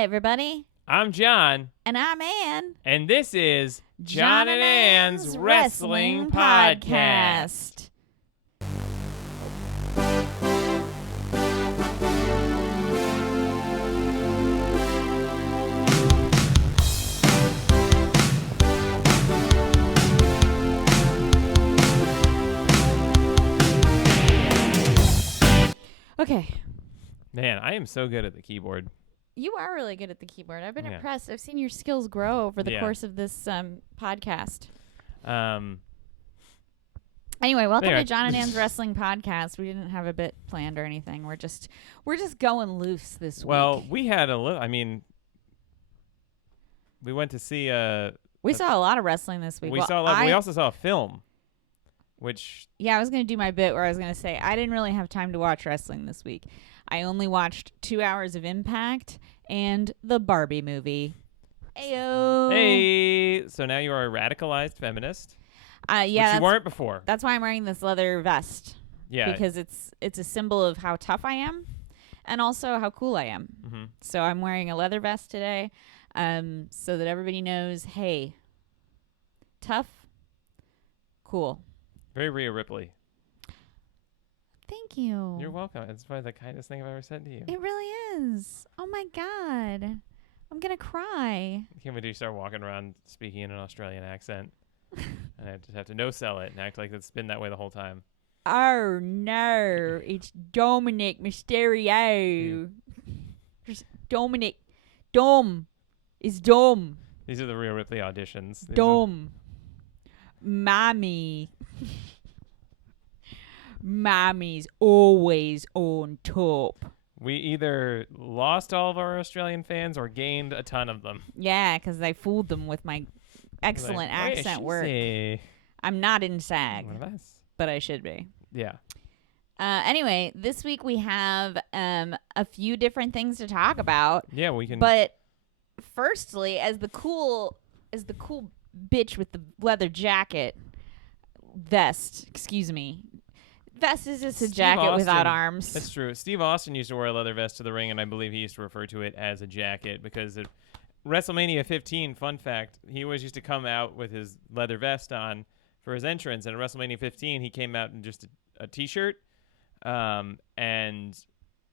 Hi, everybody. I'm John. And I'm Ann. And this is John and Ann's Wrestling Podcast. Okay. Man, I am so good at the keyboard. You are really good at the keyboard. I've been impressed. I've seen your skills grow over the course of this podcast. Anyway, welcome to John and Ann's Wrestling Podcast. We didn't have a bit planned or anything. We're just going loose this week. Well, we had a little. We went to see we saw a lot of wrestling this week. We also saw a film, which I was going to do my bit where I was going to say I didn't really have time to watch wrestling this week. I only watched 2 hours of Impact and the Barbie movie. Ayo. Hey, so now you are a radicalized feminist. Yeah, which you weren't before. That's why I'm wearing this leather vest. Yeah, because it's a symbol of how tough I am, and also how cool I am. Mm-hmm. So I'm wearing a leather vest today, so that everybody knows, hey, tough, cool. Very Rhea Ripley. Thank you. You're welcome. It's probably the kindest thing I've ever said to you. It really is. Oh my God, I'm gonna cry. Can't wait till you start walking around speaking in an Australian accent. And I just have to no-sell it and act like it's been that way the whole time. Oh, no. It's Dominic Mysterio. Just Dominic. Dom. It's Dom. These are the Rhea Ripley auditions. Dom. Mommy. Mommy's always on top. We either lost all of our Australian fans or gained a ton of them. Yeah, because I fooled them with my excellent accent work. I'm not in SAG, but I should be. Yeah. Anyway, this week we have a few different things to talk about. Yeah, we can. But firstly, as the cool bitch with the leather jacket vest, excuse me. Vest is just a jacket without arms. That's true. Steve Austin used to wear a leather vest to the ring, and I believe he used to refer to it as a jacket because it WrestleMania 15, fun fact, he always used to come out with his leather vest on for his entrance. And at WrestleMania 15, he came out in just a T-shirt. And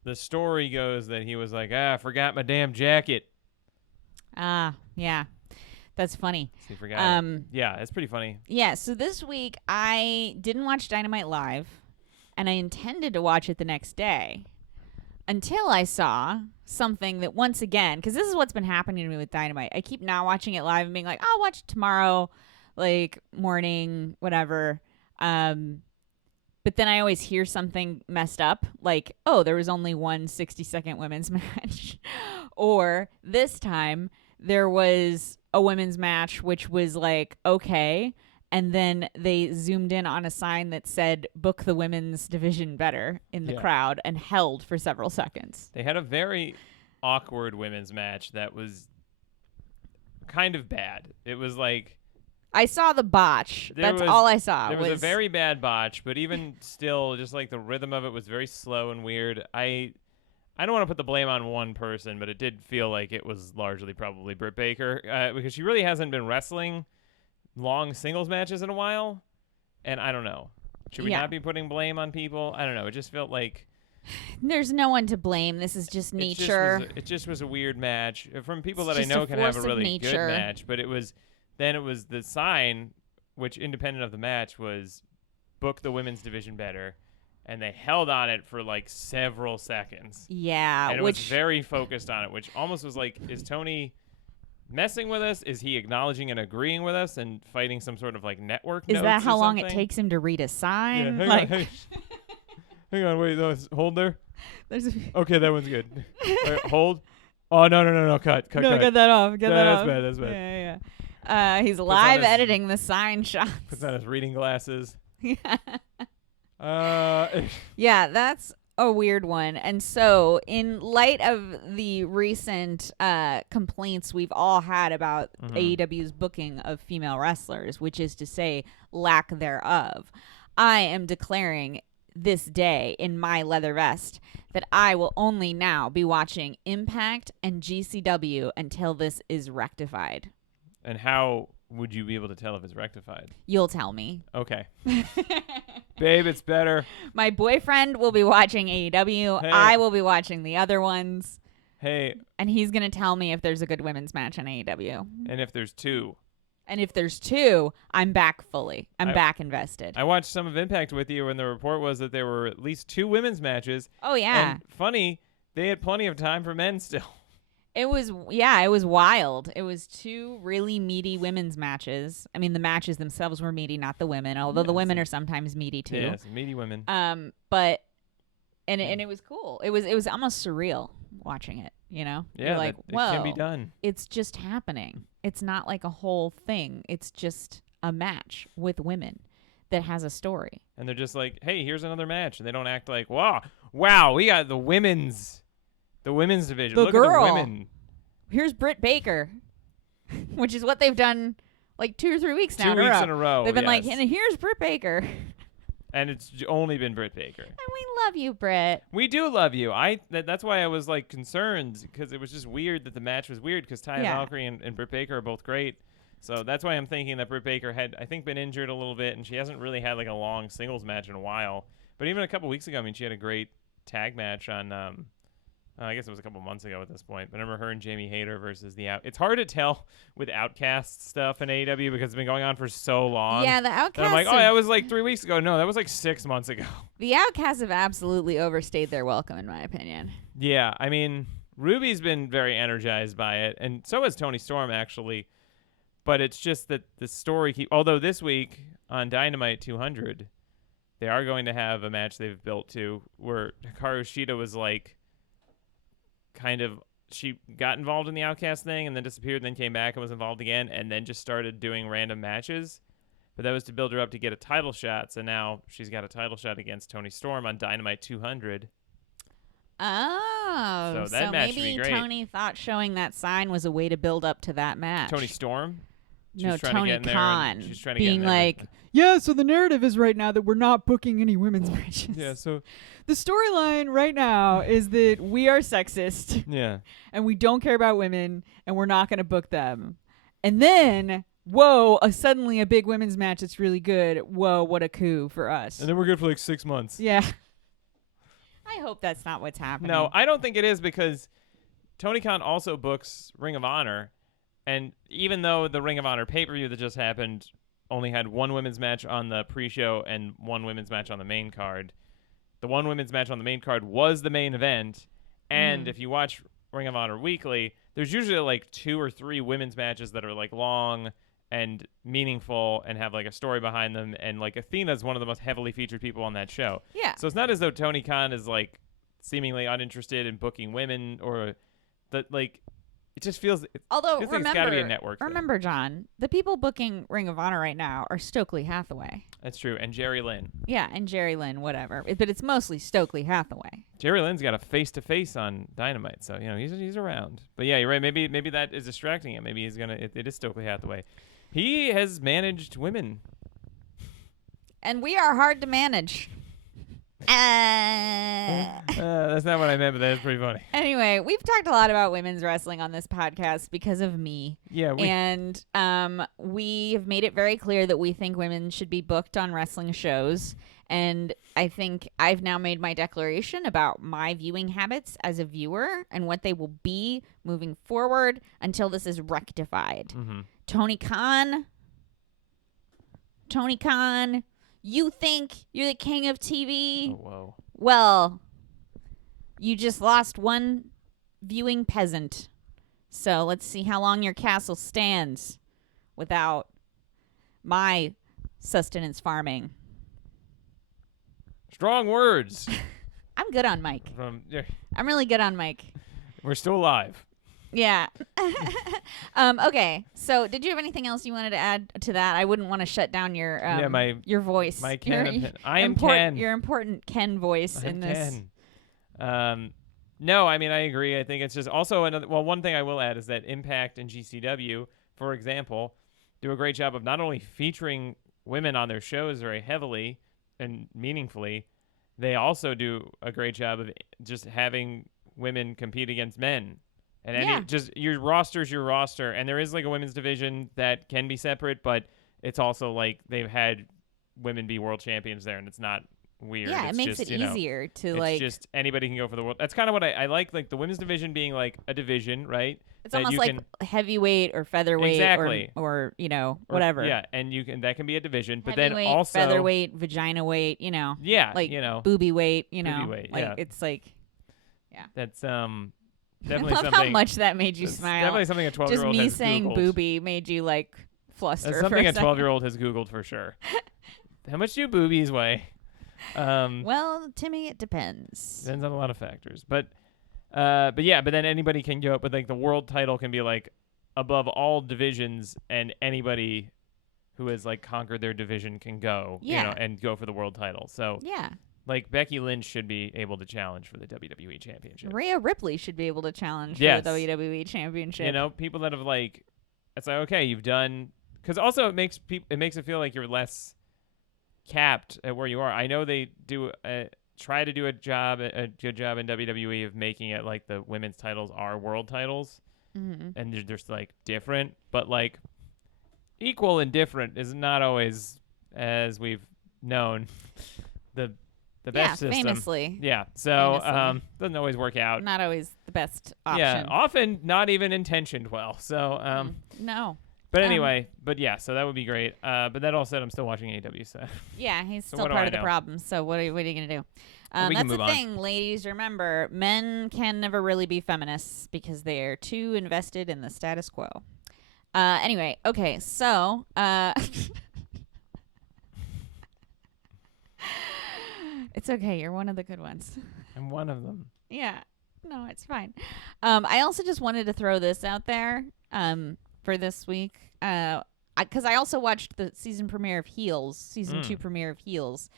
the story goes that he was like, I forgot my damn jacket. Yeah. That's funny. So he forgot it. Yeah, it's pretty funny. Yeah, so this week I didn't watch Dynamite Live, and I intended to watch it the next day. Until I saw something that once again, because this is what's been happening to me with Dynamite. I keep not watching it live and being like, I'll watch it tomorrow, like morning, whatever. But then I always hear something messed up, like, oh, there was only one 60-second women's match. Or this time there was a women's match, which was like, okay. And then they zoomed in on a sign that said, book the women's division better in the crowd and held for several seconds. They had a very awkward women's match that was kind of bad. It was like... I saw the botch. That's all I saw. There was a very bad botch, but even still, just like the rhythm of it was very slow and weird. I don't want to put the blame on one person, but it did feel like it was largely probably Britt Baker because she really hasn't been wrestling long singles matches in a while, and I don't know. Should we not be putting blame on people? I don't know. It just felt like there's no one to blame. This is just nature. It just was a weird match. From people that I know can have a really good match, but it was the sign, which independent of the match was book the women's division better, and they held on it for like several seconds. Yeah, and it was very focused on it, which almost was like, is Tony messing with us? Is he acknowledging and agreeing with us and fighting some sort of like network notes? Is that how long it takes him to read a sign? Yeah, hang on, wait, no, hold there. Okay, that one's good. Right, hold. Oh no, cut. No, get that off. That's bad. Yeah. He's live editing the sign shots. Puts on his reading glasses. Yeah, that's a weird one. And so in light of the recent complaints we've all had about AEW's booking of female wrestlers, which is to say lack thereof, I am declaring this day in my leather vest that I will only now be watching Impact and GCW until this is rectified. And how would you be able to tell if it's rectified? You'll tell me. Okay. Babe, it's better. My boyfriend will be watching AEW. Hey. I will be watching the other ones. Hey. And he's going to tell me if there's a good women's match on AEW. And if there's 2. And if there's 2, I'm back fully. I'm back invested. I watched some of Impact with you, and the report was that there were at least 2 women's matches. Oh, yeah. And funny, they had plenty of time for men still. It was wild. It was 2 really meaty women's matches. I mean, the matches themselves were meaty, not the women, although the women are sometimes meaty too. Yes, meaty women. But it was cool. It was almost surreal watching it, you know? Yeah, You're like, whoa, it can be done. It's just happening. It's not like a whole thing. It's just a match with women that has a story. And they're just like, hey, here's another match. And they don't act like, wow, we got the women's division. The Look girl. at the women. Here's Britt Baker, which is what they've done like 2 or 3 weeks now. 2 weeks in a row. They've been yes. like, and here's Britt Baker. And it's only been Britt Baker. And we love you, Britt. We do love you. That's why I was like concerned, because it was just weird that the match was weird, because Taya Valkyrie and Britt Baker are both great. So that's why I'm thinking that Britt Baker had, I think, been injured a little bit, and she hasn't really had like a long singles match in a while. But even a couple weeks ago, I mean, she had a great tag match on, I guess it was a couple months ago at this point. But I remember her and Jamie Hayter versus the Out. It's hard to tell with Outcast stuff in AEW because it's been going on for so long. Yeah, the Outcasts. And I'm like, that was like 3 weeks ago. No, that was like 6 months ago. The Outcasts have absolutely overstayed their welcome, in my opinion. Yeah, I mean, Ruby's been very energized by it, and so has Tony Storm, actually. But it's just that the story although this week on Dynamite 200, they are going to have a match they've built to where Hikaru Shida was like, she got involved in the Outcast thing and then disappeared and then came back and was involved again and then just started doing random matches. But that was to build her up to get a title shot. So now she's got a title shot against Tony Storm on Dynamite 200. Oh, So that match would be maybe great. Tony thought showing that sign was a way to build up to that match. Tony Storm? No, She's trying to Tony get in there Khan and she's trying to get being in there. like, yeah, so the narrative is right now that we're not booking any women's matches. Yeah, so The storyline right now is that we are sexist yeah. and we don't care about women and we're not going to book them. And then, whoa, suddenly a big women's match that's really good. Whoa, what a coup for us. And then we're good for like 6 months. Yeah. I hope that's not what's happening. No, I don't think it is, because Tony Khan also books Ring of Honor. And even though the Ring of Honor pay-per-view that just happened only had 1 women's match on the pre-show and 1 women's match on the main card, the 1 women's match on the main card was the main event. And if you watch Ring of Honor weekly, there's usually like 2 or 3 women's matches that are like long and meaningful and have like a story behind them. And like Athena's one of the most heavily featured people on that show. Yeah. So it's not as though Tony Khan is like seemingly uninterested in booking women, or that, like, it just feels. Although, it's got to be a network thing. remember, John, the people booking Ring of Honor right now are Stokely Hathaway. That's true, and Jerry Lynn. Yeah, and Jerry Lynn, whatever. But it's mostly Stokely Hathaway. Jerry Lynn's got a face-to-face on Dynamite, so he's around. But yeah, you're right. Maybe that is distracting him. Maybe he's gonna. It is Stokely Hathaway. He has managed women, And we are hard to manage. that's not what I meant, but that is pretty funny. Anyway, we've talked a lot about women's wrestling on this podcast because of me. Yeah, and we have made it very clear that we think women should be booked on wrestling shows. And I think I've now made my declaration about my viewing habits as a viewer and what they will be moving forward until this is rectified. Mm-hmm. Tony Khan, you think you're the king of TV? Oh, whoa. Well, you just lost 1 viewing peasant. So let's see how long your castle stands without my sustenance farming. Strong words. I'm good on Mike. I'm really good on Mike. We're still alive. Yeah. Okay. So, did you have anything else you wanted to add to that? I wouldn't want to shut down your your voice. My Ken. I am Ken. Your important Ken voice in this. Ken. No, I mean, I agree. I think it's just also one thing I will add is that Impact and GCW, for example, do a great job of not only featuring women on their shows very heavily and meaningfully, they also do a great job of just having women compete against men. And Yeah. just your roster's your roster. And there is like a women's division that can be separate, but it's also like they've had women be world champions there, and it's not weird. Yeah, it's it makes just, it easier to it's like. just anybody can go for the world. That's kind of what I like the women's division being like a division, right? It's that almost you like can, heavyweight or featherweight Exactly. or or- whatever. Yeah, and that can be a division, but Heavyweight, then also featherweight, vagina weight, yeah, like booby weight, booby weight, like yeah. it's like. That's I definitely love something. how much that made you that's smile. Definitely something a 12-year-old Just me has saying Googled. booby made you like fluster. That's for something a a second. 12-year-old has Googled for sure. How much do boobies weigh? Well, Timmy, it depends. Depends on a lot of factors, but then anybody can go, but like the world title can be like above all divisions, and anybody who has like conquered their division can go, Yeah. and go for the world title. So Yeah. like Becky Lynch should be able to challenge for the WWE Championship. Rhea Ripley should be able to challenge Yes. for the WWE Championship. People that have like, it's like, okay, you've done, because also it makes it feel like you're less capped at where you are. I know they do try to do a good job in WWE of making it like the women's titles are world titles, Mm-hmm. and they're just like different, but like equal and different is not always, as we've known, the best system. Famously. Yeah, so Famously. doesn't always work out. Not always the best option. Yeah, often not even intentioned well. So No. but anyway, so that would be great. But that all said, I'm still watching AEW. So Yeah, he's So still what do part I of the know? problem. So what are you going to do? We can That's move the on. thing, ladies. Remember, men can never really be feminists because they are too invested in the status quo. Anyway, okay, so it's okay. You're one of the good ones. I'm one of them. Yeah. No, it's fine. I also just wanted to throw this out there for this week because I also watched the season premiere of Heels, season 2 premiere of Heels.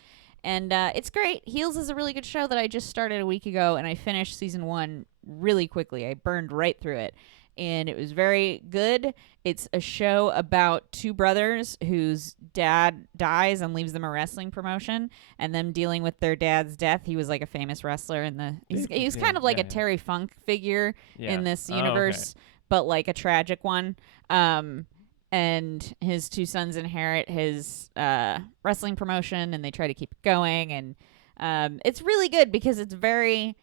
And it's great. Heels is a really good show that I just started a week ago, and I finished season 1 really quickly. I burned right through it, and it was very good. It's a show about two brothers whose dad dies and leaves them a wrestling promotion, and them dealing with their dad's death. He was like a famous wrestler in the. He was kind of like a Terry Funk figure in this universe, but like a tragic one. And his two sons inherit his wrestling promotion, and they try to keep it going. And it's really good because it's very.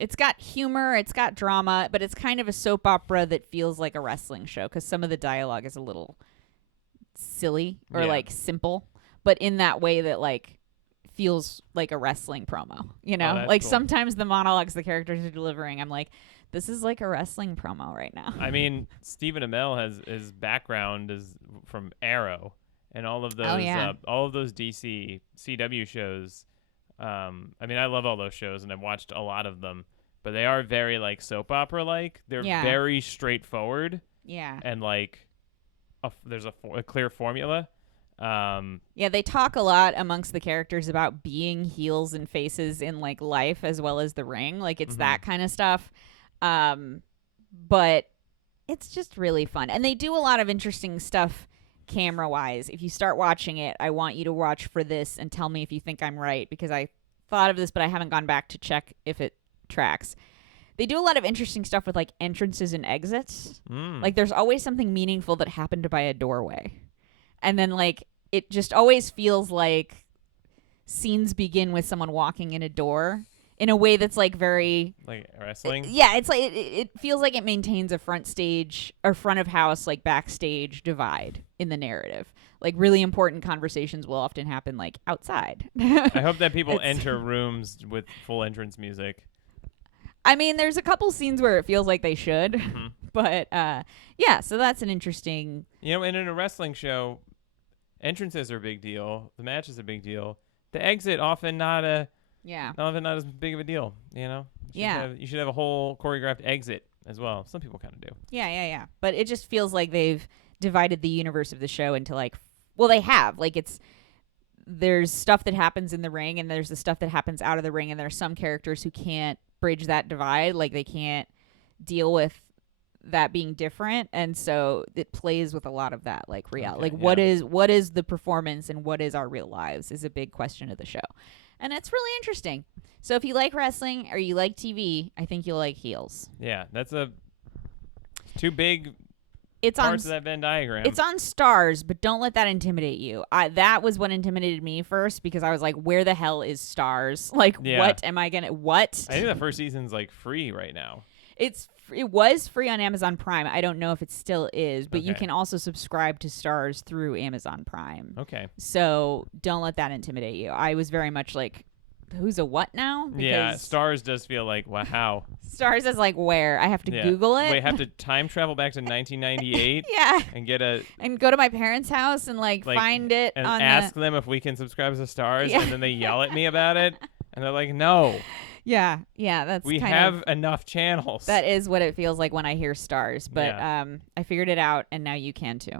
It's got humor, it's got drama, but it's kind of a soap opera that feels like a wrestling show because some of the dialogue is a little silly or like simple, but in that way that like feels like a wrestling promo, like cool. Sometimes the monologues the characters are delivering, I'm like, this is like a wrestling promo right now. I mean, Stephen Amell has his background is from Arrow and all of those DC CW shows. I mean, I love all those shows, and I've watched a lot of them, but they are very like soap opera like. They're very straightforward. Yeah. And like, there's a clear formula. They talk a lot amongst the characters about being heels and faces in like life as well as the ring. Like it's that kind of stuff. But it's just really fun. And they do a lot of interesting stuff camera-wise. If you start watching it, I want you to watch for this and tell me if you think I'm right, because I thought of this, but I haven't gone back to check if it tracks. They do a lot of interesting stuff with like entrances and exits. Like there's always something meaningful that happened by a doorway. And then like it just always feels like scenes begin with someone walking in a door in a way that's like very like wrestling. It's like it feels like it maintains a front stage or front of house like backstage divide in the narrative. Like really important conversations will often happen like outside. I hope that people enter rooms with full entrance music. I mean, there's a couple scenes where it feels like they should, but so that's an interesting. And in a wrestling show, entrances are a big deal. The match is a big deal. The exit often not as big of a deal. You should have a whole choreographed exit as well. Some people kind of do. Yeah. But it just feels like they've divided the universe of the show into like, well, they have like there's stuff that happens in the ring and there's the stuff that happens out of the ring, and there are some characters who can't bridge that divide. Like they can't deal with that being different, and so it plays with a lot of that, like Okay, like yeah. what is the performance and what is our real lives is a big question of the show, and it's really interesting. So if you like wrestling or you like TV, I think you'll like Heels. Yeah, that's two big It's on parts of that Venn diagram. it's on Stars, but don't let that intimidate you. That was what intimidated me first because I was like, where the hell is Stars? Like, Yeah. what am I gonna what? I think the first season's like free right now. It was free on Amazon Prime. I don't know if it still is, but you Okay. can also subscribe to Stars through Amazon Prime. Okay. So don't let that intimidate you. I was very much like, who's a what now? Yeah, Because Stars does feel like, wow. Stars is like where? I have to Yeah. Google it. Wait, have to time travel back to 1998 yeah. and get a And go to my parents' house and like find it and on ask them if we can subscribe to Stars, Yeah. and then they yell at me about it, and they're like, "No, Yeah, that's we kind have of enough channels." that is what it feels like when I hear Stars. But Yeah. I figured it out, and now you can too.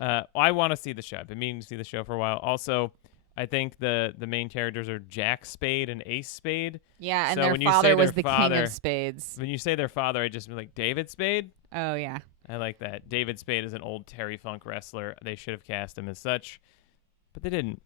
I want to see the show. I've been meaning to see the show for a while. Also, I think the main characters are Jack Spade and Ace Spade. Yeah, and So their when you say father was their the king father- of spades. When you say their father, I just be like David Spade. Oh yeah. I like that. David Spade is an old Terry Funk wrestler. They should have cast him as such, but they didn't.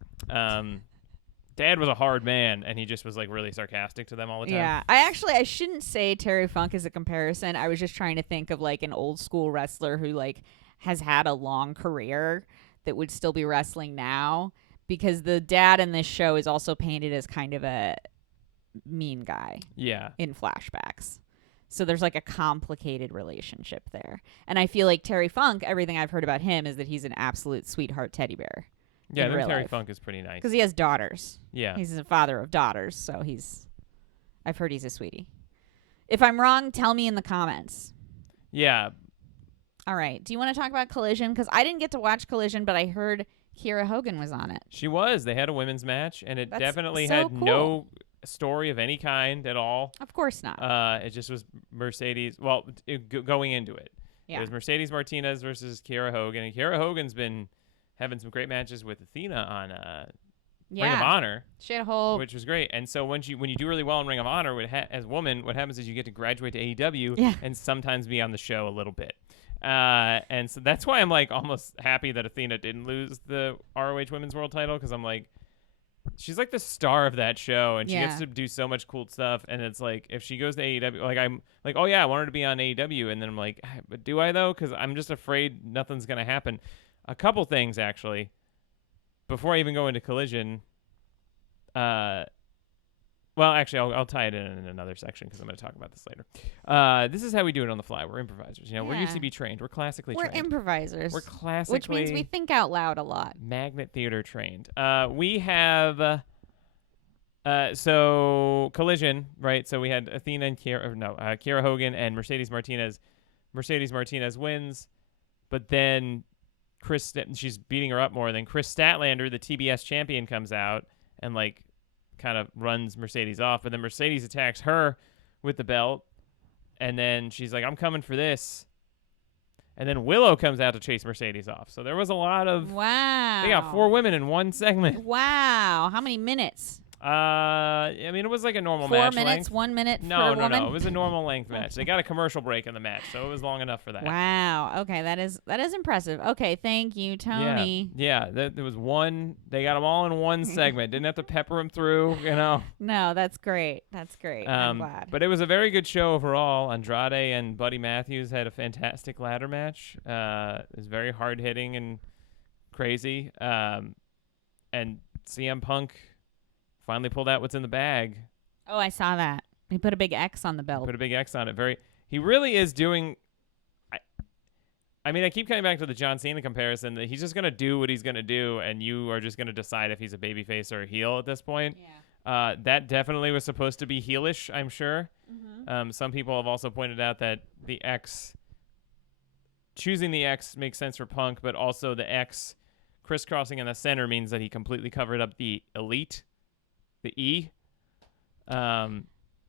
Dad was a hard man, and he just was like really sarcastic to them all the time. Yeah, I shouldn't say Terry Funk as a comparison. I was just trying to think of like an old school wrestler who like has had a long career that would still be wrestling now, because the dad in this show is also painted as kind of a mean guy Yeah. in flashbacks. So there's like a complicated relationship there. And I feel like Terry Funk, everything I've heard about him is that he's an absolute sweetheart teddy bear. Yeah, in then real Terry life. Funk is pretty nice. Because he has daughters. Yeah. He's a father of daughters, so I've heard he's a sweetie. If I'm wrong, tell me in the comments. Yeah. All right. Do you want to talk about Collision? Because I didn't get to watch Collision, but I heard Kiera Hogan was on it. She was. They had a women's match, and it That's definitely so had cool. no story of any kind at all. Of course not. It just was Mercedes. Well, going into it, Yeah. it was Mercedes Martinez versus Kiera Hogan, and Kiera Hogan's been having some great matches with Athena on Ring of Honor, She had a whole. which was great. And so when you do really well in Ring of Honor, as a woman, what happens is you get to graduate to AEW Yeah. and sometimes be on the show a little bit. And so that's why I'm like almost happy that Athena didn't lose the ROH Women's World Title, because I'm like, she's like the star of that show, and she Yeah. gets to do so much cool stuff. And it's like, if she goes to AEW, like I'm like, oh yeah, I want her to be on AEW, and then I'm like, but do I though? Because I'm just afraid nothing's gonna happen. A couple things actually, before I even go into Collision. Well, actually, I'll tie it in another section because I'm going to talk about this later. This is how we do it on the fly. We're improvisers. You know, we're used Yeah. to be trained. We're classically We're trained. improvisers. We're classically which means we think out loud a lot. magnet theater trained. We have so Collision, right? So we had Athena and Kiera Hogan and Mercedes Martinez. Mercedes Martinez wins, but then she's beating her up more. Then Chris Statlander, the TBS champion, comes out and like kind of runs Mercedes off, but then Mercedes attacks her with the belt, and then she's like, I'm coming for this, and then Willow comes out to chase Mercedes off. So there was a lot of Wow. they got 4 women in one segment. Wow. How many minutes? I mean, it was like a normal 4 match minutes, length. 1 minute No, per woman? it was a normal length match. They got a commercial break in the match, so it was long enough for that. Wow. Okay, that is impressive. Okay, thank you, Tony. Yeah, there was one. They got them all in one segment. Didn't have to pepper them through, you know. No, that's great. That's great. I'm glad. But it was a very good show overall. Andrade and Buddy Matthews had a fantastic ladder match. It was very hard hitting and crazy. And CM Punk finally pulled out what's in the bag. Oh, I saw that. He put a big X on the belt. Put a big X on it. He really is doing. I mean, I keep coming back to the John Cena comparison that he's just gonna do what he's gonna do, and you are just gonna decide if he's a babyface or a heel at this point. Yeah. That definitely was supposed to be heelish, I'm sure. Mm-hmm. Some people have also pointed out that choosing the X makes sense for Punk, but also the X crisscrossing in the center means that he completely covered up the Elite, the E.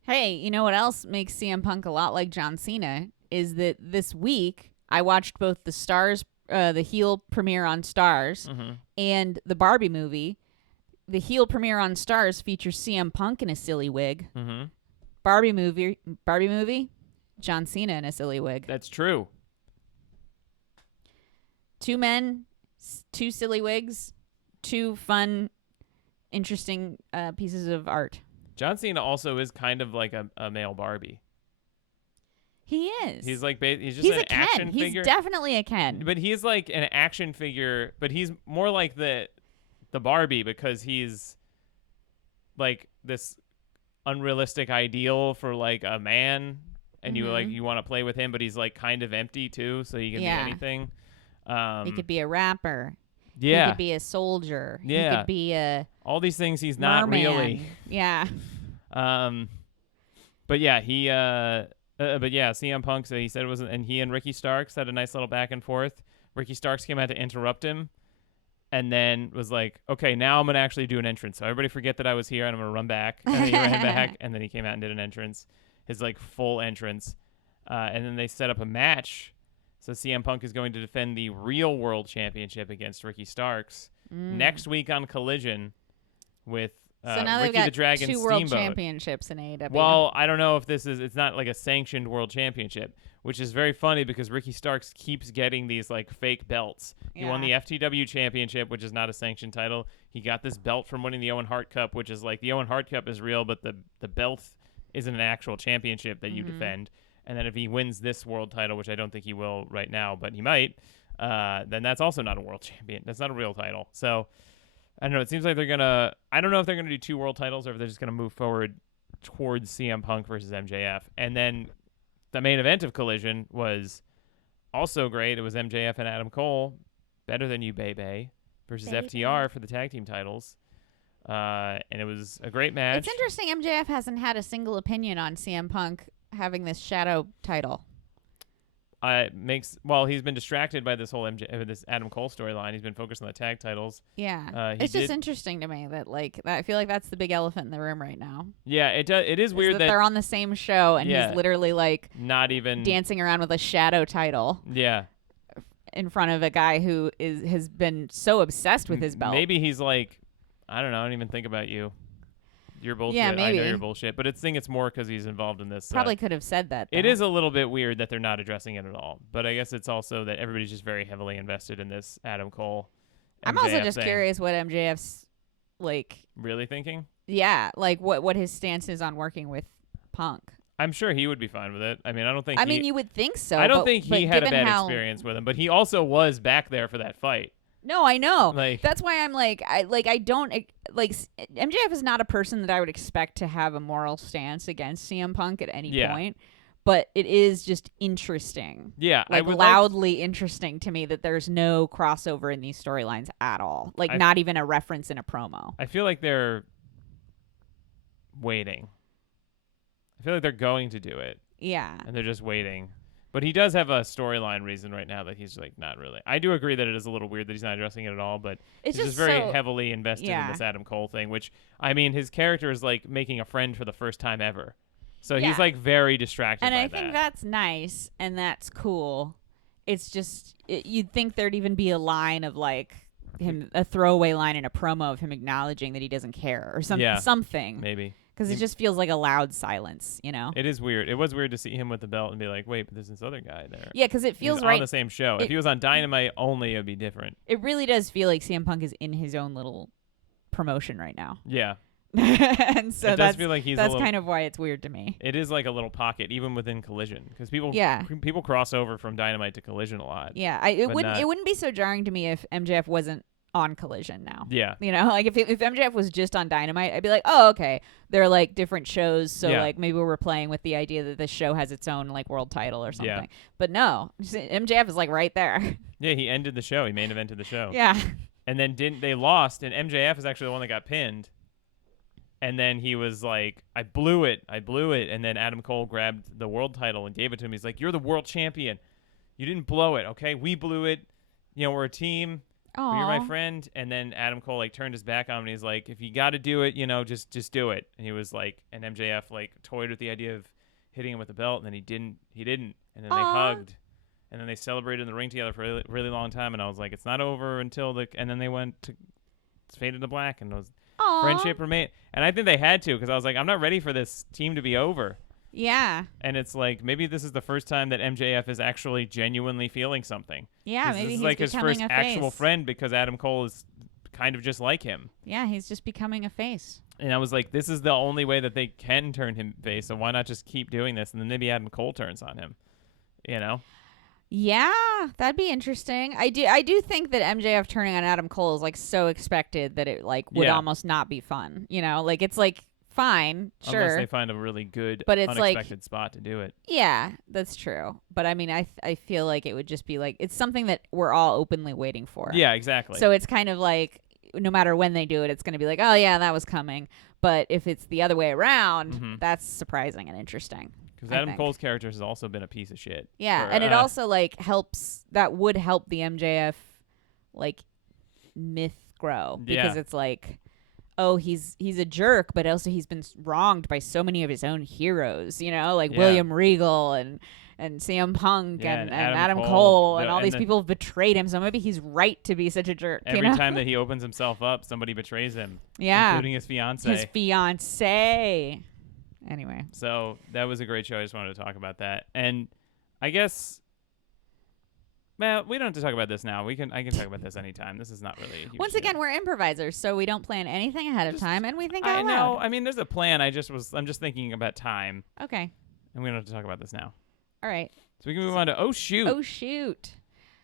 Hey, you know what else makes CM Punk a lot like John Cena is that this week I watched both the Stars, the heel premiere on Stars, and the Barbie movie. The heel premiere on Stars features CM Punk in a silly wig. Mm-hmm. Barbie movie, John Cena in a silly wig. That's true. 2 men, 2 silly wigs, 2 fun, interesting pieces of art. John Cena also is kind of like a male Barbie. He is. He's like he's just an action figure. He's definitely a Ken. But he's like an action figure, but he's more like the Barbie because he's like this unrealistic ideal for like a man, and you want to play with him, but he's like kind of empty too, so he can be anything. He could be a rapper. Yeah. He could be a soldier. Yeah. He could be a all these things he's merman. not really. Yeah. But yeah, CM Punk, so he said it wasn't, and he and Ricky Starks had a nice little back and forth. Ricky Starks came out to interrupt him, and then was like, okay, now I'm going to actually do an entrance. So everybody forget that I was here, and I'm going to run back. And then he ran back, and then he came out and did an entrance, his like full entrance. And then they set up a match. So CM Punk is going to defend the real world championship against Ricky Starks next week on Collision with so now Ricky they've got the Dragon 2 world Steamboat. championships in AEW. Well, I don't know if it's not like a sanctioned world championship, which is very funny because Ricky Starks keeps getting these like fake belts. He won the FTW championship, which is not a sanctioned title. He got this belt from winning the Owen Hart Cup, which is like the Owen Hart Cup is real, but the belt isn't an actual championship that you defend. And then if he wins this world title, which I don't think he will right now, but he might, then that's also not a world champion. That's not a real title. So I don't know. It seems like I don't know if they're going to do 2 world titles or if they're just going to move forward towards CM Punk versus MJF. And then the main event of Collision was also great. It was MJF and Adam Cole, Better Than You, Baby, versus FTR for the tag team titles. And it was a great match. It's interesting MJF hasn't had a single opinion on CM Punk having this shadow title. He's been distracted by this whole this Adam Cole storyline. He's been focused on the tag titles. Yeah, it's just interesting to me that I feel like that's the big elephant in the room right now. Yeah, it is weird that they're on the same show and he's literally like not even dancing around with a shadow title. Yeah, in front of a guy who has been so obsessed with his belt. Maybe he's like, I don't know. I don't even think about you. You're bullshit. Yeah, maybe. I know you're bullshit. But it's more because he's involved in this. Probably could have said that, though. It is a little bit weird that they're not addressing it at all. But I guess it's also that everybody's just very heavily invested in this Adam Cole MJF I'm also just thing. curious what MJF's, like... Really thinking? Yeah, like what his stance is on working with Punk. I'm sure he would be fine with it. I mean, I don't think you would think so. I don't think he had a bad how... experience with him. But he also was back there for that fight. No, I know. Like, that's why I'm I don't MJF is not a person that I would expect to have a moral stance against CM Punk at any point. But it is just interesting. Yeah, like loudly interesting to me that there's no crossover in these storylines at all. Like not even a reference in a promo. I feel like they're waiting. I feel like they're going to do it. Yeah. And they're just waiting. But he does have a storyline reason right now that he's like not really. I do agree that it is a little weird that he's not addressing it at all, but he's just very heavily invested in this Adam Cole thing, which, I mean, his character is like making a friend for the first time ever. So he's like very distracted and by I think that's nice and that's cool. It's just, you'd think there'd even be a line of like a throwaway line in a promo of him acknowledging that he doesn't care or something. Maybe. Because it just feels like a loud silence, you know? It is weird. It was weird to see him with the belt and be like, wait, but there's this other guy there. Yeah, because it feels He's right. on the same show. If he was on Dynamite only, it would be different. It really does feel like CM Punk is in his own little promotion right now. Yeah. And so it does feel like that's kind of why it's weird to me. It is like a little pocket, even within Collision, because people cross over from Dynamite to Collision a lot. Yeah, it wouldn't be so jarring to me if MJF wasn't on Collision now. Yeah. You know, like if MJF was just on Dynamite, I'd be like, oh, okay. They're like different shows, so like maybe we're playing with the idea that this show has its own like world title or something. Yeah. But no, MJF is like right there. Yeah, he ended the show. He main evented the show. Yeah. And then they lost, and MJF is actually the one that got pinned. And then he was like, I blew it. And then Adam Cole grabbed the world title and gave it to him. He's like, you're the world champion. You didn't blow it, okay? We blew it. You know, we're a team. Aww. You're my friend. And then Adam Cole like turned his back on him and he's like, if you got to do it, you know, just do it. And he was like, and MJF like toyed with the idea of hitting him with the belt, and then he didn't. And then they hugged, and then they celebrated in the ring together for a really, really long time. And I was like, it's not over until and then they went to faded to black, and it was friendship remained. And I think they had to, because I was like, I'm not ready for this team to be over. Yeah. And it's like, maybe this is the first time that MJF is actually genuinely feeling something. Yeah, This maybe is he's like his becoming first a actual face. friend, because Adam Cole is kind of just like him. Yeah, he's just becoming a face. And I was like, this is the only way that they can turn him face, so why not just keep doing this? And then maybe Adam Cole turns on him, you know? Yeah, that'd be interesting. I do think that MJF turning on Adam Cole is like so expected that it like would Yeah. almost not be fun. You know, like it's like fine, Unless sure. they find a really good, But it's like- unexpected spot to do it. Yeah, that's true. But I mean, I feel like it would just be like it's something that we're all openly waiting for. Yeah, exactly. So it's kind of like no matter when they do it, it's going to be like, oh yeah, that was coming. But if it's the other way around, Mhm. that's surprising and interesting. Because I Adam think. Cole's character has also been a piece of shit. Yeah, for, and it also like helps. That would help the MJF like myth grow because Yeah. it's like, oh, he's a jerk, but also he's been wronged by so many of his own heroes. You know, like Yeah. William Regal and CM Punk Yeah, and and Adam Adam Cole, Cole. and all And these the- people have betrayed him. So maybe he's right to be such a jerk. Every you know? time that he opens himself up, somebody betrays him, yeah, including his fiance. his fiance. Anyway, So that was a great show. I just wanted to talk about that. And I guess, well, we don't have to talk about this now. I can talk about this anytime. This is not really a huge once deal. again, we're improvisers, so we don't plan anything ahead of Just- time, and we think I out know. loud. I mean, there's a plan. I'm just thinking about time, Okay, and we don't have to talk about this now. all right. So we can move on to shoot. Oh shoot.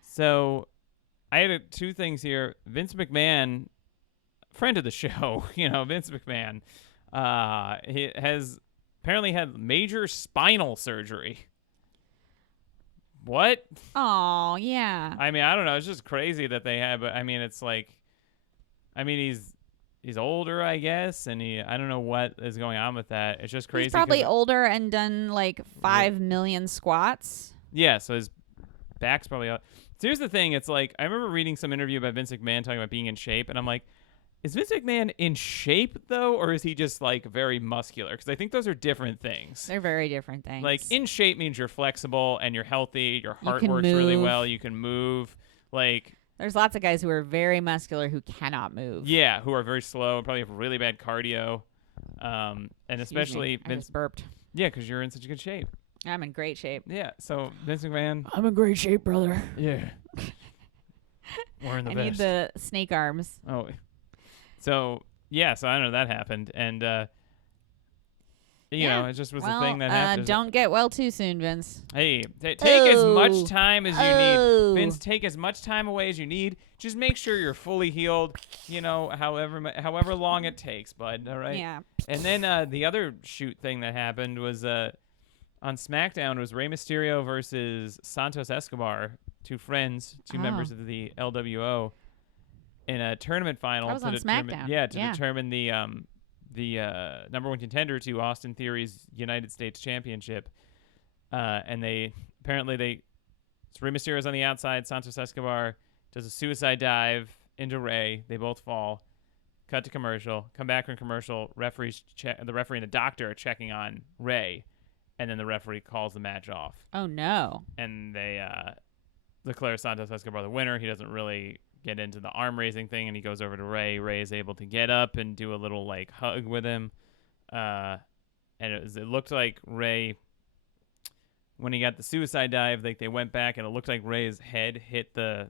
So I had two things here. Vince McMahon, friend of the show, Vince McMahon, he has apparently had major spinal surgery. What? Oh yeah. I mean, I don't know. It's just crazy that they have, but I mean, it's like, he's older, I guess, and I don't know what is going on with that. It's just crazy. He's probably 'cause- older and done like 5 million squats. Yeah, so his back's probably out. So here's the thing. It's like, I remember reading some interview about Vince McMahon talking about being in shape, and I'm like, is Vince McMahon in shape, though, or is he just, like, very muscular? Because I think those are different things. They're very different things. Like, in shape means you're flexible and you're healthy, your heart can works really move. well, you can move. Like, There's lots of guys who are very muscular who cannot move. yeah, who are very slow and probably have really bad cardio. And Excuse especially me, I Vince. just burped. Yeah, because you're in such good shape. I'm in great shape. Yeah, so Vince McMahon. I'm in great shape, brother. Yeah. Wearing the I vest. need the snake arms. Oh, so yeah, so I don't know, that happened, and Yeah. it just was well, a thing that happened. don't get well too soon, Vince. Hey, take as Oh. much time as you Oh. need, Vince. Take as much time away as you need. Just make sure you're fully healed. However long it takes, bud. All right. Yeah. And then the other shoot thing that happened was on SmackDown was Rey Mysterio versus Santos Escobar, two members of the LWO, in a tournament final. That was to on determine, SmackDown. Yeah, to Yeah. determine the number one contender to Austin Theory's United States Championship. And it's Rey Mysterio's on the outside. Santos Escobar does a suicide dive into Rey. They both fall. Cut to commercial. Come back from commercial. The referee and the doctor are checking on Rey, and then the referee calls the match off. Oh no. And they declare Santos Escobar the winner. He doesn't really get into the arm raising thing, and he goes over to Rey. Rey is able to get up and do a little like hug with him. And it looked like Rey, when he got the suicide dive, like they went back and it looked like Rey's head hit the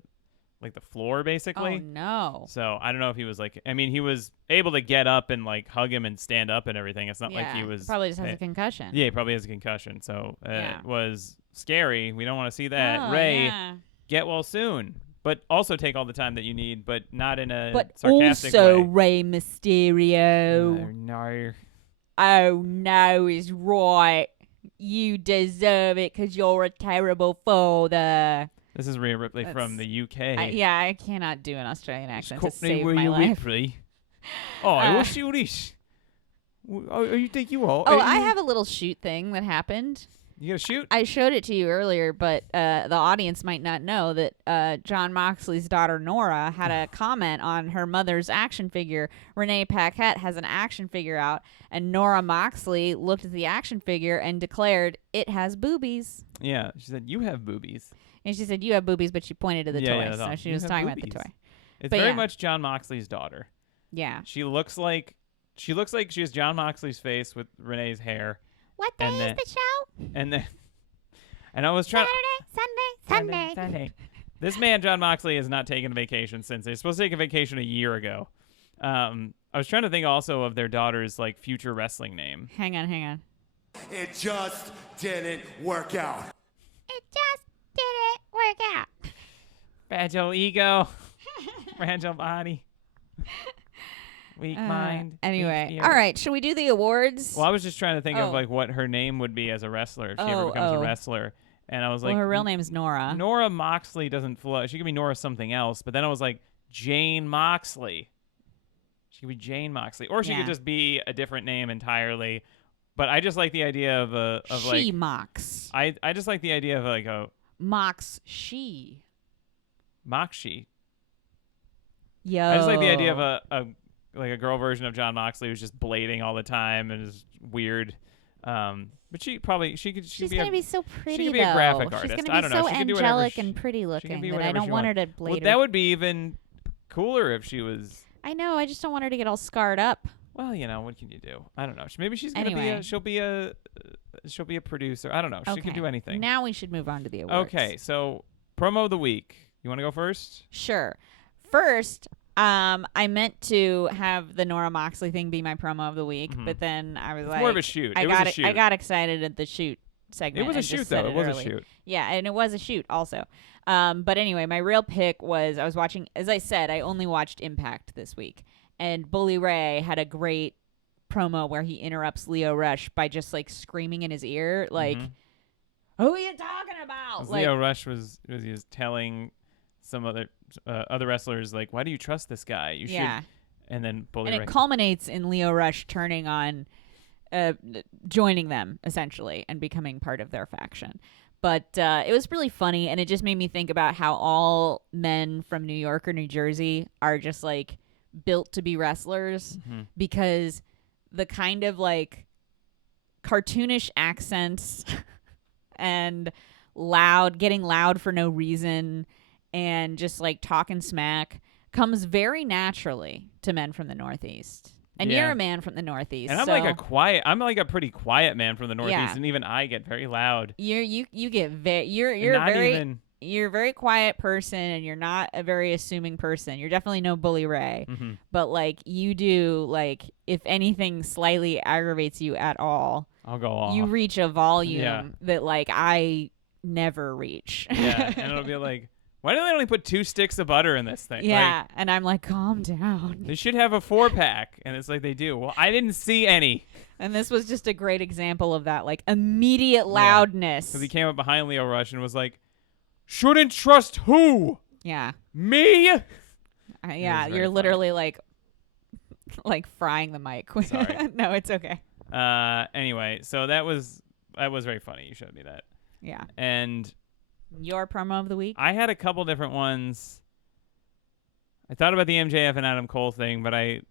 floor basically. Oh no. So I don't know if he was he was able to get up and like hug him and stand up and everything. It's not like he was probably just has a concussion. Yeah, he probably has a concussion. So Yeah. it was scary. We don't want to see that. Oh, Rey, yeah. get well soon. But also take all the time that you need, but not in a But sarcastic also way. Rey Mysterio. No. Oh no, is right. You deserve it because you're a terrible father. This is Rhea Ripley from That's- the UK. I cannot do an Australian accent to Courtney, save were my you life. Ripley? Oh, what's all this? You think you are? Oh, I have a little shoot thing that happened. You gonna shoot? I showed it to you earlier, but the audience might not know that John Moxley's daughter Nora had a comment on her mother's action figure. Renee Paquette has an action figure out, and Nora Moxley looked at the action figure and declared, "It has boobies." Yeah, she said you have boobies. And she said, "You have boobies," but she pointed to the Yeah, toy, yeah, so no, she you was have talking about the boobies. toy. It's But very yeah. much John Moxley's daughter. Yeah, She looks like she has John Moxley's face with Renee's hair. like What day And is then- the show? And I was trying. Sunday. This man, John Moxley, has not taken a vacation since. They were supposed to take a vacation a year ago. I was trying to think also of their daughter's like future wrestling name. Hang on. It just didn't work out. It just didn't work out. Fragile ego, fragile body, weak mind. weak Anyway, spirit. all right. Should we do the awards? Well, I was just trying to think Oh. of like what her name would be as a wrestler if she ever becomes a wrestler. And I was Well, like, her real name's Nora. Nora Moxley doesn't flow. She could be Nora something else. But then I was like, Jane Moxley. She could be Jane Moxley, or she Yeah. could just be a different name entirely. But I just like the idea of She like Mox. I just like the idea of like a Mox she. Moxie. Yo. I just like the idea of a girl version of John Moxley who's just blading all the time and is weird. But she's She's gonna be so pretty. could be a though. graphic She's artist. gonna be I don't know. so She could do whatever angelic she- and pretty she can looking be that I whatever don't she want her wants. to blade Well, her. that would be even cooler if she was. I know. I just don't want her to get all scarred up. Well, what can you do? I don't know. Maybe she's gonna Anyway. she'll be a producer. I don't know. She Okay. could do anything. Now we should move on to the awards. Okay, so promo of the week. You want to go first? Sure. First, I meant to have the Nora Moxley thing be my promo of the week, but then I was like, more of a shoot. I It was got a shoot. I got excited at the shoot segment. It was a and just shoot said though. It was early. a shoot. Yeah, and it was a shoot also. But anyway, my real pick was I was watching. As I said, I only watched Impact this week, and Bully Ray had a great promo where he interrupts Leo Rush by just like screaming in his ear, like, "Who are you talking about?" Like, Leo Rush was telling some other wrestlers like, "Why do you trust this guy? You yeah. should." And then Bully And Ray. it culminates in Leo Rush turning on, joining them essentially and becoming part of their faction. But it was really funny, and it just made me think about how all men from New York or New Jersey are just like built to be wrestlers because the kind of like cartoonish accents and getting loud for no reason and just like talking smack comes very naturally to men from the Northeast. And Yeah. you're a man from the Northeast. And I'm so like a pretty quiet man from the Northeast, Yeah. and even I get very loud. you get you're And not very even. you're a very quiet person, and you're not a very assuming person. You're definitely no Bully Ray, Mhm. but like you do, like if anything slightly aggravates you at all, I'll go off. you reach a volume Yeah. that like I never reach. Yeah, and it'll be like, why do they only put 2 sticks of butter in this thing? Yeah, and I'm like, calm down. Like, they should have a 4-pack, and it's like they do. Well, I didn't see any. And this was just a great example of that, like immediate loudness. Because he came up behind Leo Rush and was like, shouldn't trust who? Yeah, Me? yeah. very You're funny. literally like frying the mic. Sorry. No, it's okay. Anyway, so that was very funny. You showed me that. Yeah. And Your promo of the week? I had a couple different ones. I thought about the MJF and Adam Cole thing, but I'm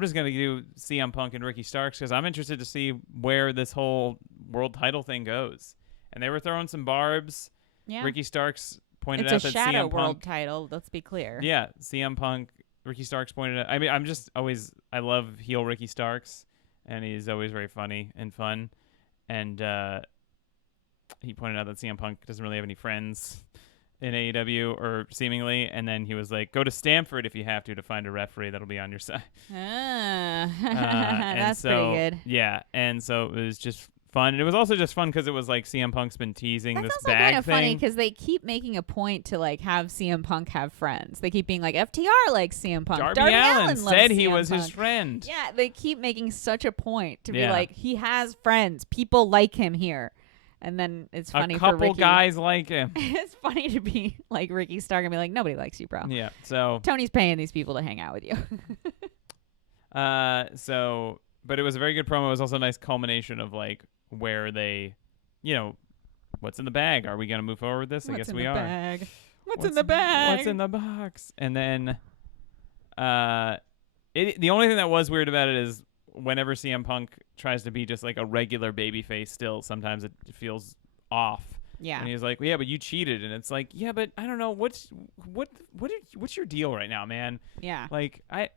just gonna do CM Punk and Ricky Starks because I'm interested to see where this whole world title thing goes. And they were throwing some barbs. Yeah. Ricky Starks pointed It's out a that shadow CM world Punk. title. Let's be clear. Yeah, CM Punk. Ricky Starks pointed out. I mean, I love heel Ricky Starks, and he's always very funny and fun. And he pointed out that CM Punk doesn't really have any friends in AEW, or seemingly. And then he was like, "Go to Stanford if you have to find a referee that'll be on your side." Ah, And that's so, pretty good. Yeah, and so it was just fun. And it was also just fun because it was like CM Punk's been teasing That's this also bag kind of funny thing. because they keep making a point to like have CM Punk have friends. They keep being like FTR likes CM Punk. Darby Allin loves said he CM was his Punk. friend. Yeah, they keep making such a point to be Yeah. like he has friends. People like him here. And then it's funny A for couple Ricky. guys like him. It's funny to be like Ricky Stark and be like, nobody likes you, bro. Yeah, so Tony's paying these people to hang out with you. but it was a very good promo. It was also a nice culmination of like where they, what's in the bag? Are we gonna move forward with this? I guess we are. Bag? What's in the bag? What's in the box? And then, the only thing that was weird about it is whenever CM Punk tries to be just like a regular babyface, still sometimes it feels off. Yeah. And he's like, well, yeah, but you cheated, and it's like, yeah, but I don't know what's your deal right now, man? Yeah. Like I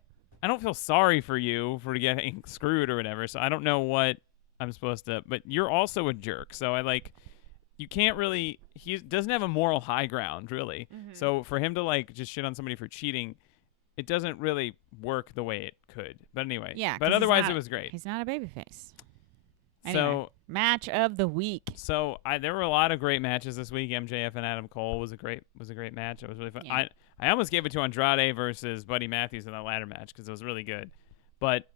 don't feel sorry for you for getting screwed or whatever. So I don't know what I'm supposed to, but you're also a jerk. So you can't really, he doesn't have a moral high ground, really. Mm-hmm. So for him to like just shit on somebody for cheating, it doesn't really work the way it could. But anyway, Yeah, but 'cause otherwise it was great. He's not a babyface. Anyway, So match of the week. So there were a lot of great matches this week. MJF and Adam Cole was a great match. It was really fun. Yeah. I almost gave it to Andrade versus Buddy Matthews in that ladder match because it was really good. But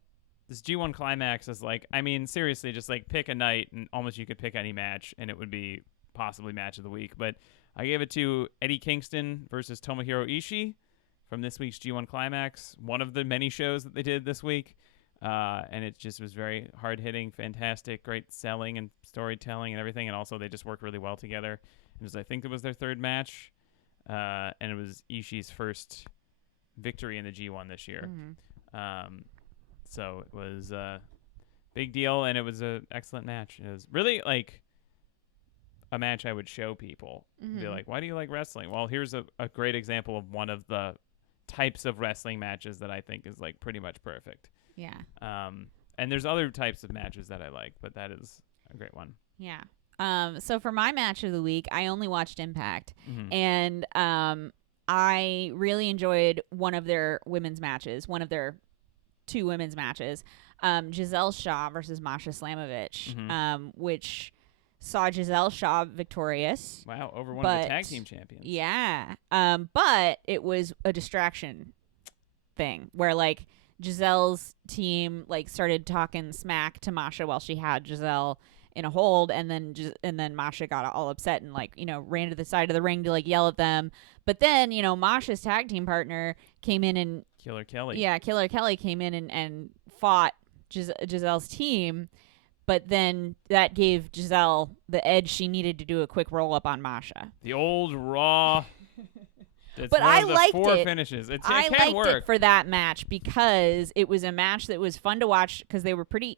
this G1 Climax is like, I mean, seriously, just like pick a night and almost you could pick any match and it would be possibly match of the week. But I gave it to Eddie Kingston versus Tomohiro Ishii from this week's G1 Climax, one of the many shows that they did this week. And it just was very hard-hitting, fantastic, great selling and storytelling and everything. And also they just worked really well together. I think it was their third match. And it was Ishii's first victory in the G1 this year. Mm-hmm. So it was a big deal, and it was an excellent match. It was really like a match I would show people. Mm-hmm. Be like, why do you like wrestling? Well, here's a great example of one of the types of wrestling matches that I think is like pretty much perfect. Yeah. And there's other types of matches that I like, but that is a great one. Yeah. So for my match of the week, I only watched Impact, Mm-hmm. and I really enjoyed one of their women's matches, one of their 2 women's matches, Giselle Shaw versus Masha Slamovich, Mm-hmm. which saw Giselle Shaw victorious. Wow, over one of But- the tag team champions. Yeah. But it was a distraction thing where like Giselle's team like started talking smack to Masha while she had Giselle in a hold, and then Masha got all upset and like, ran to the side of the ring to like yell at them. But then, Masha's tag team partner came in and Killer Kelly. yeah, Killer Kelly came in and fought Giselle's team, but then that gave Giselle the edge she needed to do a quick roll up on Masha. The old Raw. It's But one I of the liked 4 it. finishes. It I can liked work. it for that match because it was a match that was fun to watch because they were pretty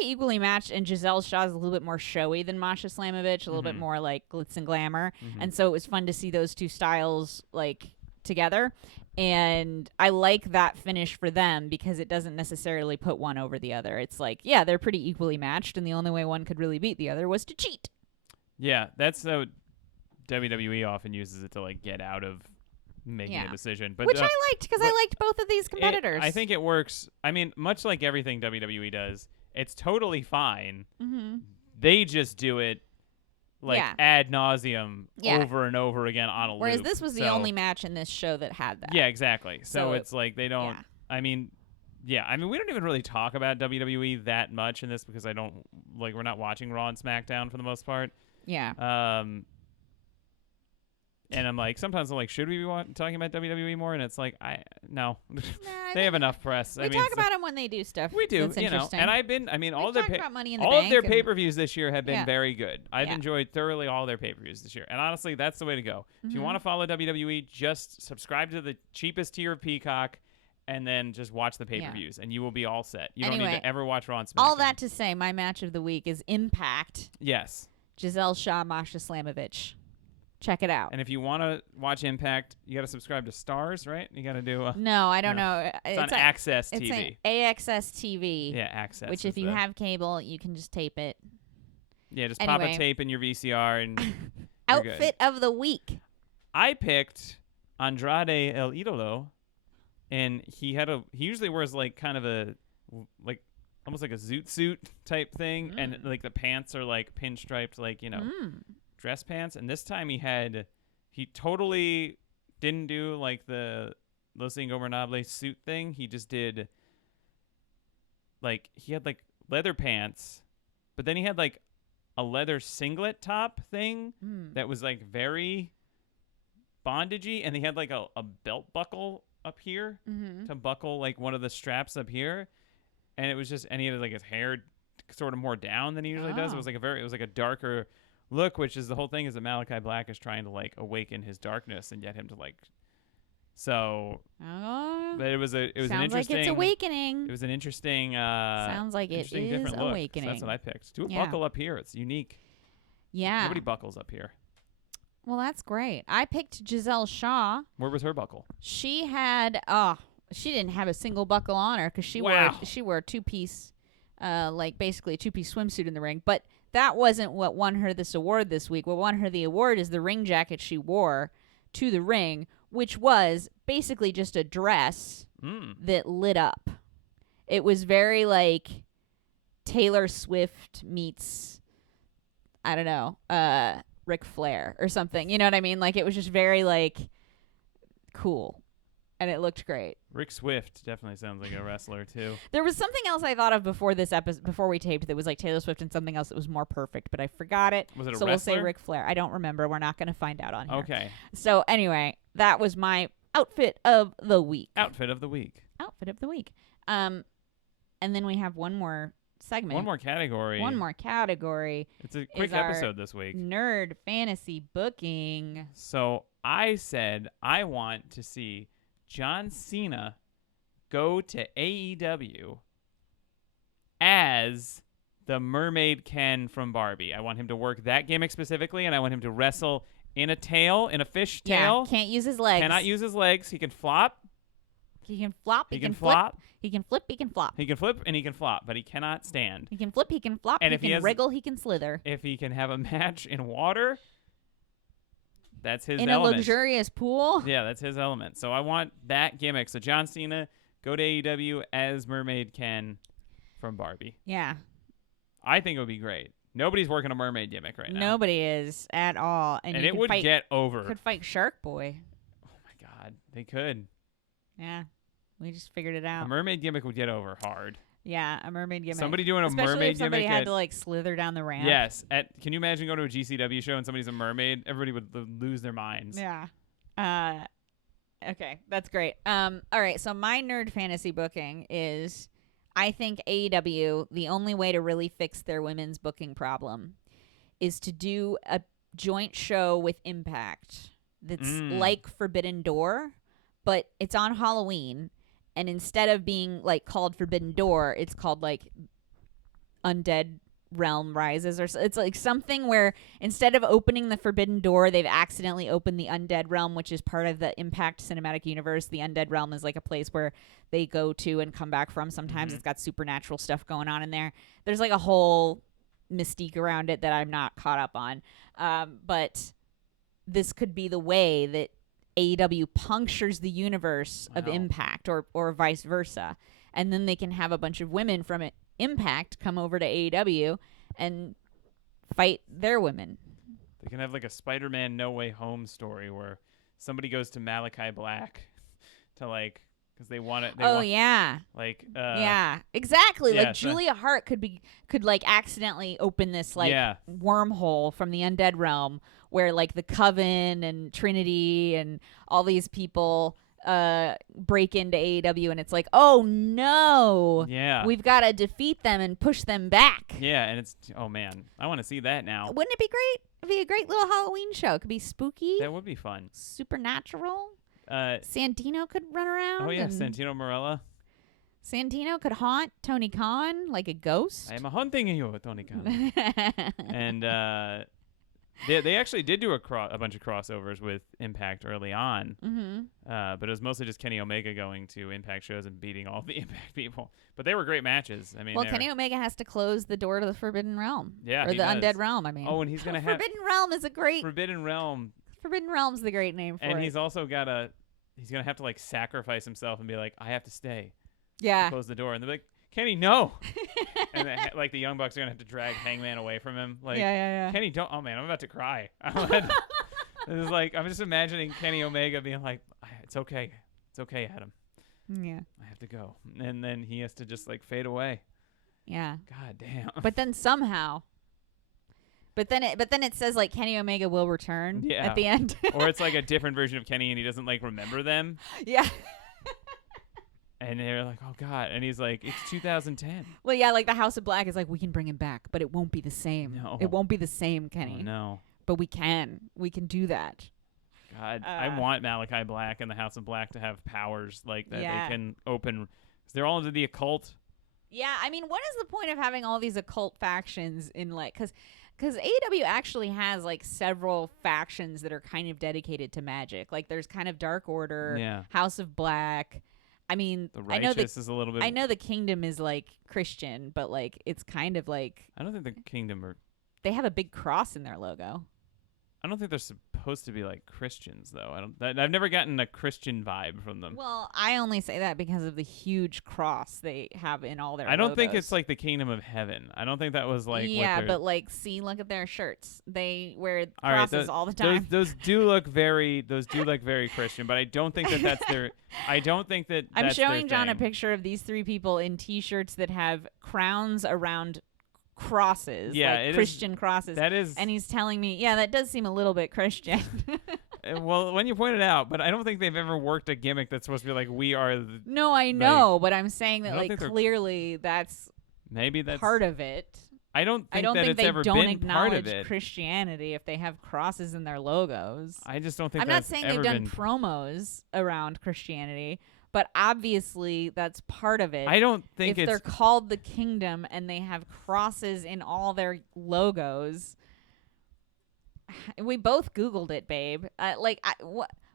equally matched, and Giselle Shaw's a little bit more showy than Masha Slamovich, a little bit Mhm. more like glitz and glamour, Mhm. and so it was fun to see those 2 styles like together. And I like that finish for them because it doesn't necessarily put one over the other. It's like, yeah, they're pretty equally matched, and the only way one could really beat the other was to cheat. Yeah, that's how WWE often uses it to like get out of making a decision. But Which I liked because I liked both of these competitors. I think it works. I mean, much like everything WWE does, it's totally fine. Mm-hmm. They just do it like Yeah. ad nauseum Yeah. over and over again on a Whereas loop. this was the So- only match in this show that had that. Yeah, exactly. So So it's like they don't. yeah. I mean, yeah. I mean, we don't even really talk about WWE that much in this because I don't like. We're not watching Raw and SmackDown for the most part. Yeah. And I'm like, sometimes I'm like, should we be talking about WWE more? And it's like, no, Nah, I they think have enough press. We I mean, talk it's- about them when they do stuff. we do, That's you know. interesting. And I mean, all We've their talked about Money in the all of their Bank and- pay-per-views this year have been Yeah. very good. I've Yeah. enjoyed thoroughly all their pay-per-views this year. And honestly, that's the way to go. If you Mhm. want to follow WWE, just subscribe to the cheapest tier of Peacock. And then just watch the pay-per-views, and you will be all set. You don't need Anyway, to ever watch Raw and SmackDown. All that to say, my match of the week is Impact. Yes. Giselle Shaw, Masha Slamovich. Check it out. And if you want to watch Impact, you got to subscribe to Stars, right? You got to do. No, I don't No. know. It's on Access It's TV. an AXS TV. Yeah, Access. Which, is if you the- have cable, you can just tape it. yeah, just pop a Anyway. tape in your VCR and you're good. Outfit of the week. I picked Andrade El Idolo, and he usually wears like kind of a like almost like a zoot suit type thing, and like the pants are like pinstriped, like dress pants. And this time he totally didn't do like the Los Ingobernables suit thing. He just did like he had like leather pants, but then he had like a leather singlet top thing that was like very bondagey, and he had like a belt buckle up here to buckle like one of the straps up here, and it was just, and he had like his hair sort of more down than he usually does. It was like a darker look, which is the whole thing is that Malachi Black is trying to like awaken his darkness and get him to like. So, Oh. but it was an Sounds interesting. like it's awakening. It was an interesting. Sounds like it interesting is different look. So awakening. that's what I picked. Do a Yeah. buckle up here. It's unique. Yeah. Nobody buckles up here. Well, that's great. I picked Giselle Shaw. Where was her buckle? She had she didn't have a single buckle on her because she Wow. wore a 2-piece like basically a 2-piece swimsuit in the ring. But that wasn't what won her this award this week. What won her the award is the ring jacket she wore to the ring, which was basically just a dress that lit up. It was very like Taylor Swift meets, I don't know, Ric Flair or something. You know what I mean? Like, it was just very like cool. And it looked great. Rick Swift definitely sounds like a wrestler too. There was something else I thought of before this episode, before we taped, that was like Taylor Swift and something else that was more perfect, but I forgot it. Was it a so wrestler? We'll say Ric Flair. I don't remember. We're not going to find out on here. Okay. So anyway, that was my outfit of the week. Outfit of the week. Outfit of the week. And then we have one more segment. One more category. One more category. It's a quick is our episode this week. Nerd fantasy booking. So I said I want to see John Cena go to AEW as the Mermaid Ken from Barbie. I want him to work that gimmick specifically, and I want him to wrestle in a fish tail. Yeah, can't use his legs. Cannot use his legs. He can flop. He can flop. He He can can flip. flop. He can flip. He can flop. He can flip and he can flop, but he cannot stand. He can flip. He can flop. And he if he can has- wriggle. He can slither. If he can have a match in water, that's his In element. a luxurious pool. Yeah, that's his element. So I want that gimmick. So John Cena, go to AEW as Mermaid Ken from Barbie. Yeah. I think it would be great. Nobody's working a mermaid gimmick right now. Nobody is at all. And you it could would fight, get over. Could fight Shark Boy. Oh my God, they could. Yeah. We just figured it A out. mermaid gimmick would get over hard. Yeah, a mermaid gimmick. Somebody doing a Especially mermaid if somebody gimmick had at- to like slither down the ramp. Yes. Can you imagine going to a GCW show and somebody's a mermaid? Everybody would lose their minds. Yeah. Okay, that's great. All right, so my nerd fantasy booking is, I think AEW, the only way to really fix their women's booking problem is to do a joint show with Impact that's like Forbidden Door, but it's on Halloween, and instead of being like called Forbidden Door, it's called like Undead Realm Rises, or it's like something where instead of opening the Forbidden Door, they've accidentally opened the Undead Realm, which is part of the Impact cinematic universe. The Undead Realm is like a place where they go to and come back from. Sometimes it's got supernatural stuff going on in there. There's like a whole mystique around it that I'm not caught up on. But this could be the way that AEW punctures the universe of Wow. Impact, or vice versa. And then they can have a bunch of women from Impact come over to AEW and fight their women. They can have like a Spider-Man No Way Home story where somebody goes to Malachi Black to like, because they want it. Yeah. Like, Yeah, exactly. yeah, Like so- Julia Hart could like accidentally open this like Yeah. wormhole from the Undead Realm where like the Coven and Trinity and all these people break into AEW, and it's like, oh no, Yeah. we've got to defeat them and push them back. Yeah, and it's, oh man, I want to see that now. Wouldn't it be great? It'd be a great little Halloween show. It could be spooky, That would be fun. supernatural. Uh, Santino could run around. oh yeah, and Santino Marella. Santino could haunt Tony Khan like a ghost. I am hunting you, Tony Khan. And they actually did do a bunch of crossovers with Impact early on, but it was mostly just Kenny Omega going to Impact shows and beating all the Impact people. But they were great matches. I mean, Well, they were- Kenny Omega has to close the door to the Forbidden Realm. Yeah, Or he the does. Undead Realm, I mean. Oh, and he's gonna have Forbidden Realm is a great... Forbidden Realm, Forbidden Realm's the great name for and it. he's also he's gonna have to like sacrifice himself and be like, I have to stay, Yeah. close the door, and they're like, Kenny, no. And then, like the Young Bucks are gonna have to drag Hangman away from him. Like, yeah. Kenny, don't. Oh man, I'm about to cry. It's like I'm just imagining Kenny Omega being like, it's okay, Adam. Yeah. I have to go, and then he has to just like fade away. Yeah. God damn. But then somehow... But then it says like Kenny Omega will return Yeah. at the end. Or it's like a different version of Kenny, and he doesn't like remember them, Yeah. and they're like, oh god, and he's like, it's 2010. Well, yeah, like the House of Black is like, we can bring him back, but it won't be the same. No. It won't be the same, Kenny. Oh, no. But we can do that. God, I want Malachi Black and the House of Black to have powers like that. Yeah. They can open. 'Cause they're all into the occult. Yeah, I mean, what is the point of having all these occult factions in like, because AEW actually has like several factions that are kind of dedicated to magic. Like there's kind of Dark Order, Yeah. House of Black. I mean, The I know righteous is a little bit. I know the kingdom is like Christian, but like it's kind of like I don't think the kingdom are. they have a big cross in their logo. I don't think they're supposed to be like Christians, though. I've never gotten a Christian vibe from them. Well, I only say that because of the huge cross they have in all their I don't think logos. it's like the kingdom of heaven. I don't think that was like. yeah, what they're- but like, see, look at their shirts. They wear All right, crosses all the time. Those do look very Christian, but I don't think that that's their. I don't think that. I'm that's their showing John a thing. picture of these three people in T-shirts that have crowns around crosses, Yeah, like it is- Christian crosses. That is. And he's telling me, yeah, that does seem a little bit Christian. Well, when you point it out, but I don't think they've ever worked a gimmick that's supposed to be like we are. No, I know, but I'm saying I that don't like think they're- clearly that's Maybe that's part of it. I don't think I don't that think it's they ever don't been part of acknowledge it. Christianity if they have crosses in their logos. I just don't think. I'm not that's saying ever they've done been. promos around Christianity, but obviously that's part of it. I don't think if it's. they're called the kingdom and they have crosses in all their logos. We both Googled it, babe.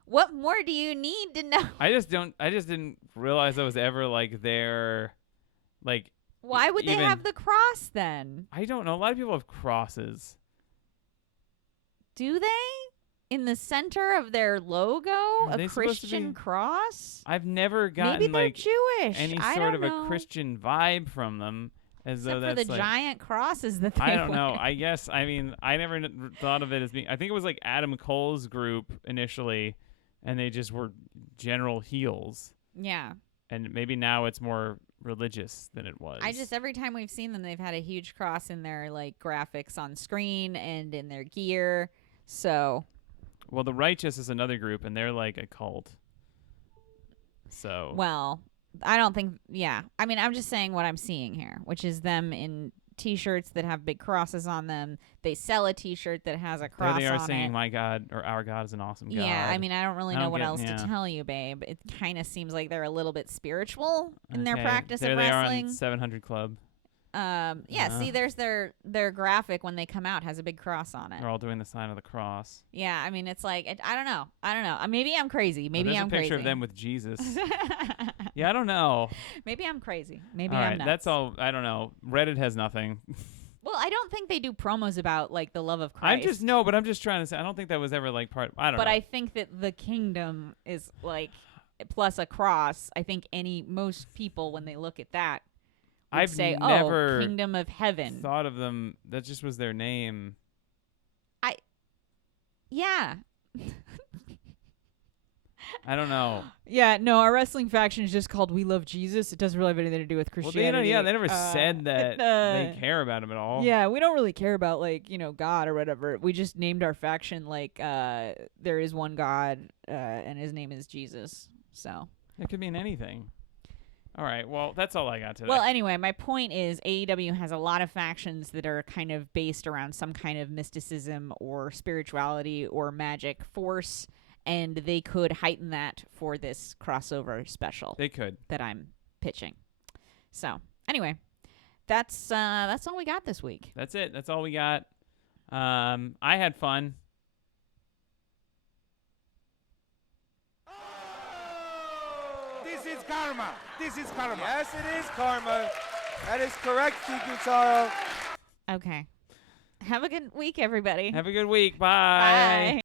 What more do you need to know? I just didn't realize that was ever like their, like. Why would they even- have the cross then? I don't know. A lot of people have crosses. Do they? In the center of their logo, Are a they supposed to Christian be- cross? I've never gotten Maybe they're like Jewish. any I sort don't of know. a Christian vibe from them, as Except though for that's the like. giant crosses that they I don't know. wear. I guess. I mean, I never thought of it as being. I think it was like Adam Cole's group initially, and they just were general heels. Yeah. And maybe now it's more religious than it was. I just every time we've seen them, they've had a huge cross in their like graphics on screen and in their gear. So Well, the Righteous is another group, and they're like a cult. So. well, I don't think. Yeah, I mean, I'm just saying what I'm seeing here, which is them in T-shirts that have big crosses on them. They sell a T-shirt that has a There cross they are on singing it. "My God" or "Our God is an awesome God." Yeah, I mean, I don't really I know don't what get- else yeah. to tell you, babe. It kind of seems like they're a little bit spiritual in their Okay, practice there of they wrestling. are on 700 Club. Yeah, see, there's their graphic when they come out has a big cross on it. They're all doing the sign of the cross. Yeah, I mean, it's like I don't know. Maybe I'm crazy. Oh, Maybe there's I'm a picture crazy. of them with Jesus. Yeah, I don't know. Maybe I'm crazy. Maybe All I'm right, nuts. that's all. I don't know. Reddit has nothing. Well, I don't think they do promos about like the love of Christ. But I'm just trying to say. I don't think that was ever like part. I don't know. But I think that the kingdom is like plus a cross. I think most people when they look at that would I've say, never "Oh, kingdom of heaven." thought of them. That just was their name. Yeah. I don't know. Yeah, no, our wrestling faction is just called We Love Jesus. It doesn't really have anything to do with Well, Christianity. they never said that they care about him at all. Yeah, we don't really care about like, God or whatever. We just named our faction like there is one God and his name is Jesus. So It could mean anything. All right. Well, that's all I got today. well, anyway, my point is AEW has a lot of factions that are kind of based around some kind of mysticism or spirituality or magic force, and they could heighten that for this crossover special they could. that I'm pitching. So anyway, that's all we got this week. That's it. That's all we got. I had fun. This is karma. This is karma. Yes, it is karma. That is correct, Kikutaro. Okay. Have a good week, everybody. Have a good week. Bye. Bye.